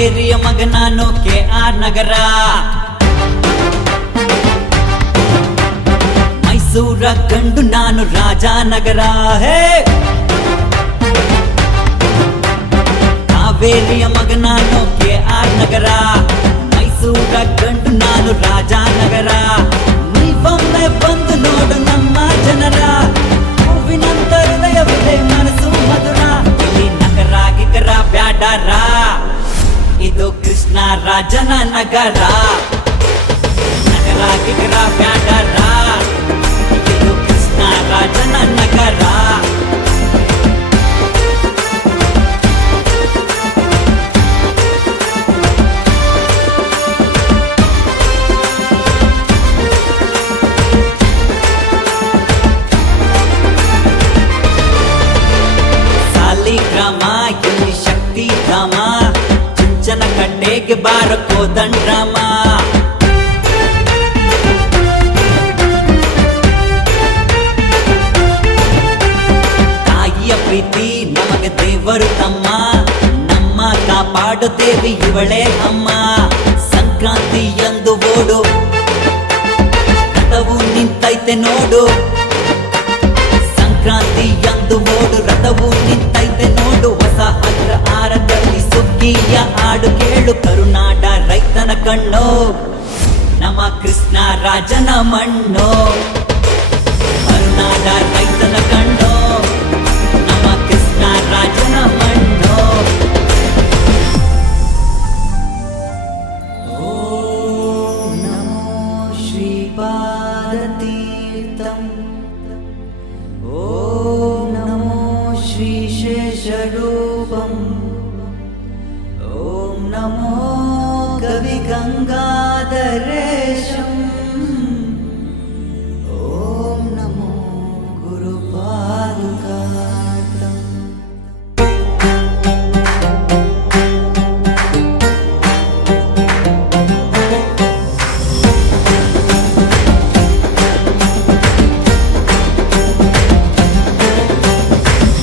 ಕಾವೇರಿಯ ಮಗ ನಾನು KR ನಗರ. ಮೈಸೂರ ಗಂಡು ನಾನು ರಾಜನಗರ. ಹೇ ಕಾವೇರಿಯ ಮಗ ನಾನು KR ನಗರ. ಮೈಸೂರ ಗಂಡು ನಾನು ರಾಜನಗರ. ನೀವೊಮ್ಮೆ ಬಂದು ನೋಡು ನಮ್ಮ ಜನರ, ಹೂವಿನಂತ ಹೃದಯವಿದೆ ಮನಸ್ಸು ಮಧುರ. ಇಲ್ಲಿ ನಗರ ಗಿಗರ ಬ್ಯಾಡರ, ಇದು ಕೃಷ್ಣ ರಾಜನ ನಗರ. ನಗರ ಗಿಗರ ಬ್ಯಾಡರ, ಇದು ಕೃಷ್ಣ ರಾಜನ ನಗರ. ಸಾಲಿಗ್ರಾಮ ಎಲ್ಲಿ ಶಕ್ತಿ ಧಾಮ, ಚುಂಚನ ಕಟ್ಟೆಗೆ ಬಾರ ಕೋದಂಡ್ರಾಮ. ತಾಯಿಯ ಪ್ರೀತಿ ನಮಗೆ ದೇವರು ತಮ್ಮ, ನಮ್ಮ ಕಾಪಾಡುತ್ತೇವಿ ಇವಳೇ ಅಮ್ಮ. ಸಂಕ್ರಾಂತಿ ಎಂದು ಓಡು, ರಥವು ನಿಂತೈತೆ ನೋಡು. ಸಂಕ್ರಾಂತಿ ಎಂದು ಓಡು, ರಥವು ನಿಂತೈತೆ ನೋಡು. ಹೊಸ ಹಗ್ರ ಆರದಲ್ಲಿ ಸುಗ್ಗಿಯ ಹಾಡು ಕೇಳು. ಕರುನಾಡ ರೈತನ ಕಣ್ಣು, ನಮ್ಮ ಕೃಷ್ಣ ರಾಜನ ಮಣ್ಣು. ಕರುನಾಡ ರೈತನ ಕಣ್ಣು, ನಮ್ಮ ಕೃಷ್ಣ ರಾಜನ ಮಣ್ಣು. ಓಂ ನಮೋ ಶ್ರೀ ಪಾದತೀರ್ಥಂ. ಓಂ ನಮೋ ಶ್ರೀ ಶೇಷರೂಪಂ. ಓಂ ನಮೋ ಕವಿ ಗಂಗಾಧರೇಶಂ. ಓಂ ನಮೋ ಗುರು ಪಾದುಕಾರ್ಥಂ.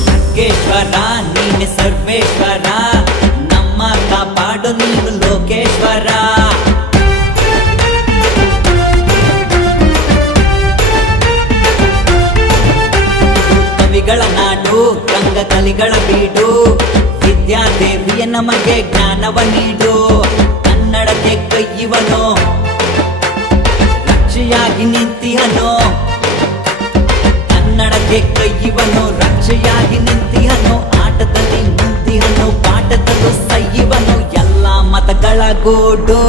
ಸರ್ವೇಶ್ವರ ನೀನೆ ಸರ್ವೇಶ್ವರ, ನಮ್ಮ ಕಾಪಾಡು ನೀನು ಲೋಕೇಶ್ವರ. ಕವಿಗಳ ನಾಡು, ರಂಗ ಕಲಿಗಳ ಬೀಡು. ವಿದ್ಯಾದೇವಿಯ ನಮಗೆ ಜ್ಞಾನವ ನೀಡು. ಕನ್ನಡಕ್ಕೆ ಕೈಯುವನೋ, ರಕ್ಷೆಯಾಗಿ ನಿಂತಿಹನೋ. ಕನ್ನಡಕ್ಕೆ ಕೈಯುವನು, ರಕ್ಷೆಯಾಗಿ ನಿಂತಿಹನು. ಆಟದಲ್ಲಿ ನಿಂತಿಹನು, ಪಾಠದಲ್ಲೂ ಸೈಯುವನು. ಎಲ್ಲ ಮತಗಳ ಗೋಡು,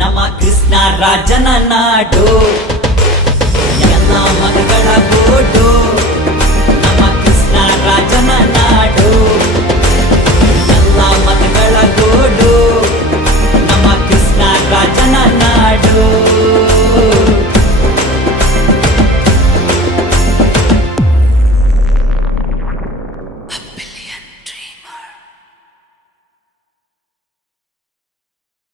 ನಮ್ಮ ಕೃಷ್ಣ ರಾಜನ ನಾಡು.